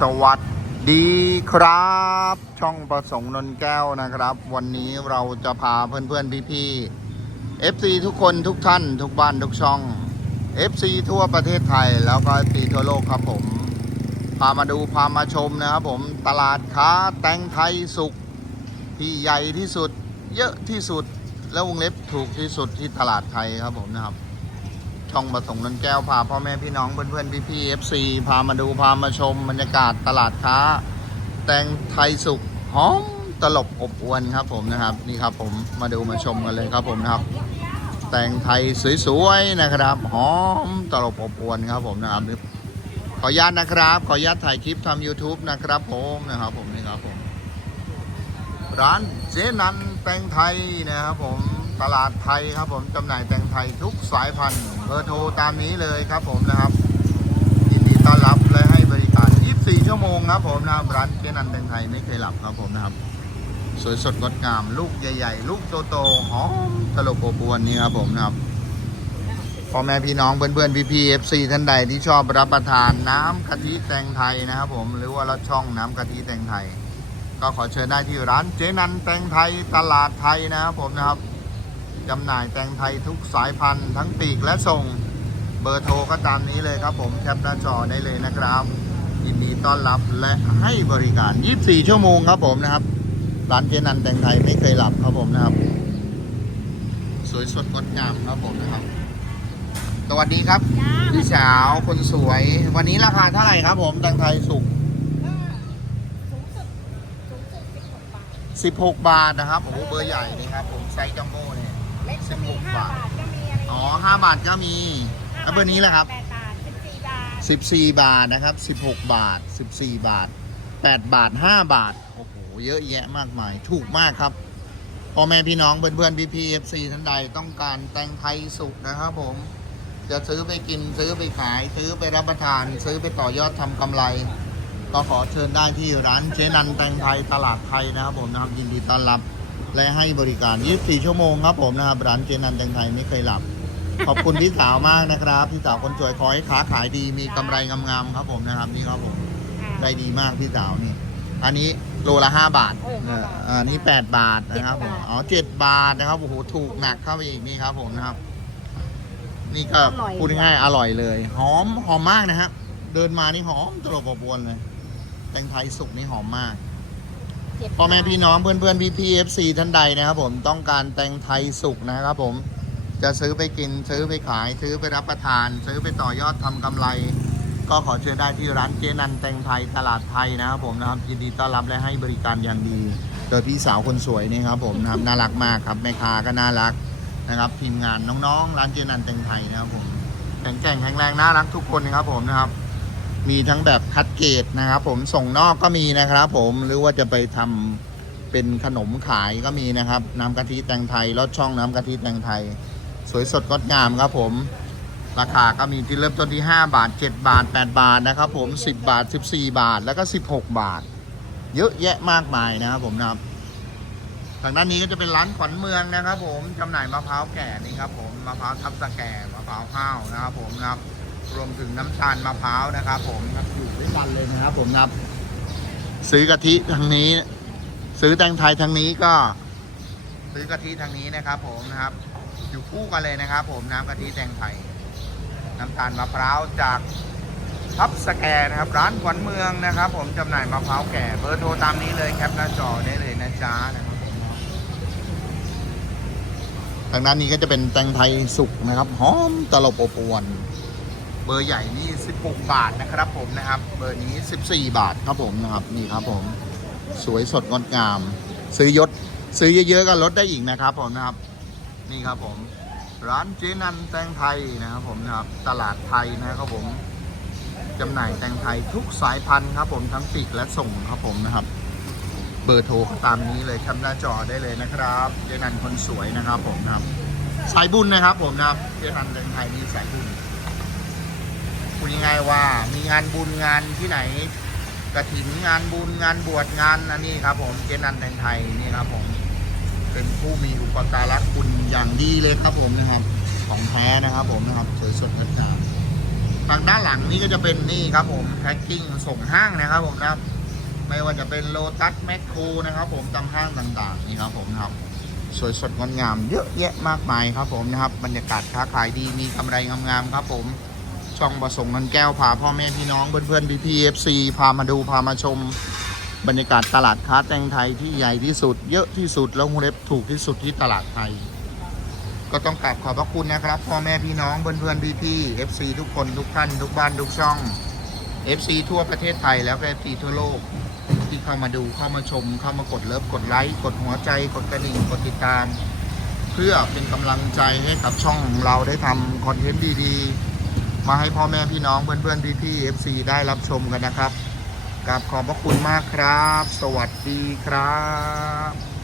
สวัสดีครับ ช่องประสงค์นนแก้วนะครับ วันนี้เราจะพาเพื่อนๆพี่ๆ FC ทุกคนทุกท่านทุกบ้านทุกช่อง FC ทั่วประเทศไทยแล้วก็ FC ทั่วโลกครับผม พามาดูพามาชมนะครับผมตลาดค้าแตงไทยสุข ที่ใหญ่ที่สุด เยอะที่สุด และวงเล็บถูกที่สุดที่ตลาดไทยครับผมนะครับ ช่องประสงค์นนแก้วพาพ่อแม่พี่น้องเพื่อนๆพี่ๆเอฟซีพามาดูพามาชมบรรยากาศตลาดค้า แตงไทยสุกหอมตลบอบอวนครับผมนะครับ นี่ครับผมมาดูมาชมกันเลยครับผมนะครับ แตงไทยสวยๆนะครับหอมตลบอบอวนครับผมนะครับขออนุญาตนะครับ ขออนุญาตถ่ายคลิปทำ YouTube นะครับผมนะครับผมนี่ครับผม ร้านเจนันแตงไทยนะครับผม ตลาดไทยครับผมจำหน่ายแตงไทยทุกสายพันธุ์เบอร์โทรตามนี้เลยครับผมนะครับยินดีต้อนรับและให้บริการ 24 ชั่วโมงครับผมนะครับร้านเจนันแตงไทยไม่เคยหลับครับผมนะครับ สวยสดงดงาม ลูกใหญ่ๆ ลูกโตๆหอมตลบอบอวนนี่ครับผมนะครับพ่อแม่พี่น้องเพื่อนๆพี่ๆเอฟซท่านใดที่ชอบรับประทานน้ำกะทิแตงไทยนะครับผมหรือว่าลอดช่องน้ำกะทิแตงไทย ก็ขอเชิญได้ที่ร้านเจนันแตงไทยตลาดไทยนะครับผมนะครับ จำหน่ายแตงไทยทุกสายพันธุ์ทั้งปีกและส่งเบอร์โทรก็ตามนี้เลยครับผมแคปหน้าจอได้เลยนะครับยินดีต้อนรับและให้บริการ 24 ชั่วโมงครับผมนะครับ ร้านเจนันแตงไทยไม่เคยหลับครับผมนะครับ สวยสดงดงามครับผมนะครับ สวัสดีครับพี่สาวคนสวย วันนี้ราคาเท่าไหร่ครับผมแตงไทยสุกสิบหก16บาทบาทนะครับโอ้โหเบอร์ใหญ่นี่ครับผมไซส์จัมโบ้เนี่ย เล็กก็มี16 ห้าบาท บาทก็มีอะไรอ๋อ5บาทก็มีแล้วเบอร์นี้แหละครับ แปดบาทสิบสี่บาท14 บาทนะครับ 16 บาท 14 บาท 8 บาท 5 บาท โอ้โห เยอะแยะมากมาย ถูกมากครับ พ่อแม่พี่น้องเพื่อนๆพี่พีเอฟซีท่านใดต้องการแตงไทยสุกนะครับผม จะซื้อไปกินซื้อไปขาย ซื้อไปรับประทาน ซื้อไปต่อยอดทำกำไร ก็ขอเชิญได้ที่ร้านเจนันแตงไทยตลาดไทยนะครับผมนะครับยินดีต้อนรับ และให้บริการ 24 ชั่วโมงครับผมนะครับ ร้านเจนันแตงไทยไม่เคยหลับ ขอบคุณพี่สาวมากนะครับ พี่สาวคนสวยขอให้ค้าขายดี มีกำไรงามๆครับผมนะครับนี่ครับผมได้ดีมากพี่สาวนี่ อันนี้โลละห้าบาทเออห้าบาทเอ่ออันนี้แปดบาทนะครับผมเจ็ดบาทอ๋อเจ็ดบาทนะครับ โอ้โห ถูกหนักเข้าไปอีกนี่ครับผมนะครับ นี่ก็อร่อยพูดง่ายๆอร่อยเลย หอม หอมมากนะฮะ เดินมานี่หอมตลบอบอวนเลย แตงไทยสุกนี่หอมมาก เจ็ดพ่อแม่พี่น้องเพื่อนเพื่อนพี่พี่เอฟซีท่านใดนะครับผมต้องการแตงไทยสุกนะครับผม จะซื้อไปกินซื้อไปขาย ซื้อไปรับประทาน ซื้อไปต่อยอดทำกำไร ก็ขอเชิญได้ที่ร้านเจนันแตงไทยตลาดไทยนะครับผมนะครับยินดีต้อนรับและให้บริการอย่างดี โดยพี่สาวคนสวยนี่ครับผมนะครับน่ารักมากครับแม่ค้าก็น่ารักนะครับทีมงานน้องๆ ร้านเจนันแตงไทยนะครับผมแข็งแกร่งแข็งแรงน่ารักทุกคนนะครับผมนะครับ มีทั้งแบบคัดเกรดนะครับผมส่งนอกก็มีนะครับผมหรือว่าจะไปทำเป็นขนมขายก็มีนะครับ น้ำกะทิแตงไทยรสช่องน้ำกะทิแตงไทย สวยสดงดงามครับผม ราคาก็มีที่เริ่มต้นที่ 5 บาท 7 บาท 8 บาทนะครับผม 10 บาท 14 บาทแล้วก็ 16 บาท เยอะแยะมากมายนะครับผมนะครับทางด้านนี้ก็จะเป็นร้านขวัญเมืองนะครับ ผมจำหน่ายมะพร้าวแก่นี่ครับผมมะพร้าวทับสแก่มะพร้าวข้าวนะครับผมนะครับ รวมถึงน้ำตาลมะพร้าวนะครับผมครับอยู่ด้วยกันเลยนะครับผมนะครับ ซื้อกะทิทางนี้ ซื้อแตงไทยทางนี้ก็ ซื้อกะทิทางนี้นะครับ ผมนะครับ อยู่คู่กันเลยนะครับ ผมน้ำกะทิแตงไทยน้ำตาลมะพร้าวจากทับสแกนะครับ ร้านขวัญเมืองนะครับ ผมจำหน่ายมะพร้าวแก่เบอร์โทรตามนี้เลยแคปหน้าจอได้เลยนะจ๊ะนะครับผมทางด้านนี้ก็จะเป็นแตงไทยสุกนะครับหอมตลบอบอวนเบอร์ใหญ่นี่ 16 บาทนะครับผมนะครับ เบอร์นี้ 14 บาทครับผมนะครับ นี่ครับผม สวยสดงดงาม ซื้อยศซื้อเยอะๆก็ลดได้อีกนะครับผมนะครับ นี่ครับผม ร้านเจนันแตงไทยนะครับผมนะครับ ตลาดไทยนะครับผมจำหน่ายแตงไทยทุกสายพันธุ์ครับผมทั้งปีกและส่งครับผมนะครับ เบอร์โทรตามนี้เลยครับหน้าจอได้เลยนะครับเจนันคนสวยนะครับผมนะครับ สายบุญนะครับผมนะครับเจนันแตงไทยนี่สายบุญ พูดง่ายๆว่า มีงานบุญงานที่ไหนกระถินงานบุญงานบวชงานอันนี้ครับ ผมเจนันแตงไทยนี่ครับ ผม เป็นผู้มีอุปการะคุณอย่างดีเลยครับ ผมนะครับ ของแท้นะครับ ผมนะครับสวยสดงดงามทางด้านหลังนี่ก็จะเป็นนี่ครับ ผมแพ็คกิ้งส่งห้างนะครับ ผมนะครับ ไม่ว่าจะเป็นโลตัสแมคโครนะครับ ผมตามห้างต่างๆนี่ครับผมนะครับสวยสดงดงามเยอะแยะมากมายครับ ผมนะครับ บรรยากาศค้าขายดีมีกำไรงามๆครับ ผม ช่องประสงค์นันแก้วพาพ่อแม่พี่น้องเพื่อนๆพี่ๆเอฟซีพามาดูพามาชม บรรยากาศตลาดค้าแตงไทยที่ใหญ่ที่สุด เยอะที่สุดแล้ววงเล็บถูกที่สุดที่ตลาดไทย ก็ต้องกราบขอบพระคุณนะครับ พ่อแม่พี่น้องเพื่อนๆพี่ๆเอฟซีทุกคนทุกท่านทุกบ้านทุกช่อง FC ทั่วประเทศไทยแล้วก็ FC ทั่วโลกที่เข้ามาดูเข้ามาชม เข้ามากดเลิฟกดไลค์กดหัวใจกดกระดิ่งกดติดตาม เพื่อเป็นกำลังใจให้กับช่องของเราได้ทำคอนเทนต์ดีๆ มาให้พ่อแม่พี่น้องเพื่อนๆพี่ๆ FC ได้รับชมกันนะครับกราบขอบพระคุณมากครับ สวัสดีครับ